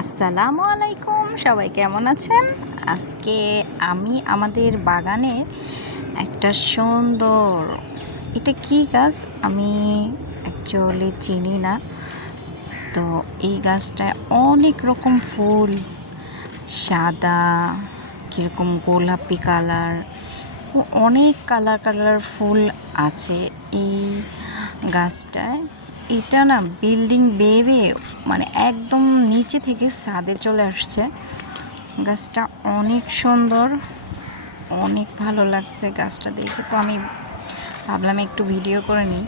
আসসালামু আলাইকুম, সবাই কেমন আছেন? আজকে আমি আমাদের বাগানের একটা সুন্দর, এটা কি গাছ আমি অ্যাকচুয়ালি চিনি না। তো এই গাছটায় অনেক রকম ফুল, সাদা, কীরকম গোলাপি কালার, অনেক কালার কালার ফুল আছে এই গাছটায়। এটা না বিল্ডিং বেয়ে মানে একদম নিচে থেকে ছাদে চলে আসছে। গাছটা অনেক সুন্দর, অনেক ভালো লাগছে গাছটা দেখে। তো আমি ভাবলাম একটু ভিডিও করে নিই,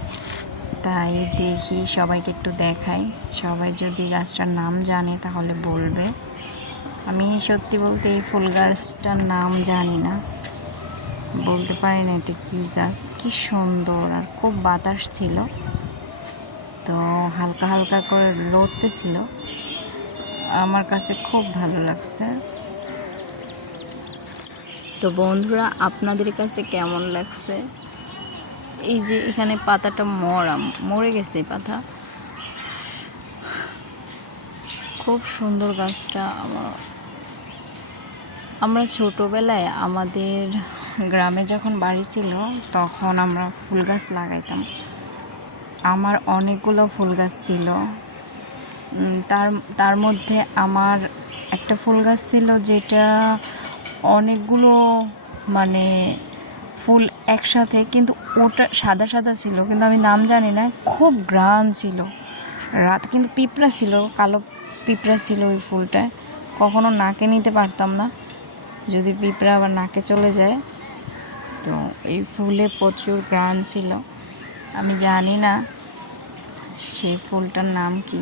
তাই দেখি সবাইকে একটু দেখাই। সবাই যদি গাছটার নাম জানে তাহলে বলবে। আমি সত্যি বলতে এই ফুল গাছটার নাম জানি না, বলতে পারি না এটা কী গাছ। কি সুন্দর, আর খুব বাতাস ছিল, তো হালকা হালকা করে লড়তেছিল। আমার কাছে খুব ভালো লাগছে। তো বন্ধুরা, আপনাদের কাছে কেমন লাগছে? এই যে এখানে পাতাটা মরে গেছে, পাতা খুব সুন্দর গাছটা। আমরা ছোটোবেলায় আমাদের গ্রামে যখন বাড়ি ছিল তখন আমরা ফুল গাছ লাগাইতাম। আমার অনেকগুলো ফুল গাছ ছিল। তার মধ্যে আমার একটা ফুল গাছ ছিল যেটা অনেকগুলো মানে ফুল একসাথে, কিন্তু ওটা সাদা সাদা ছিল, কিন্তু আমি নাম জানি না। খুব ঘ্রাণ ছিল, রাত কিন্তু পিঁপড়া ছিল, কালো পিঁপড়া ছিল ওই ফুলটায়। কখনো নাকে নিতে পারতাম না, যদি পিঁপড়া আবার নাকে চলে যায়। তো এই ফুলে প্রচুর ঘ্রাণ ছিল। আমি জানি না সেই ফুলটার নাম কি।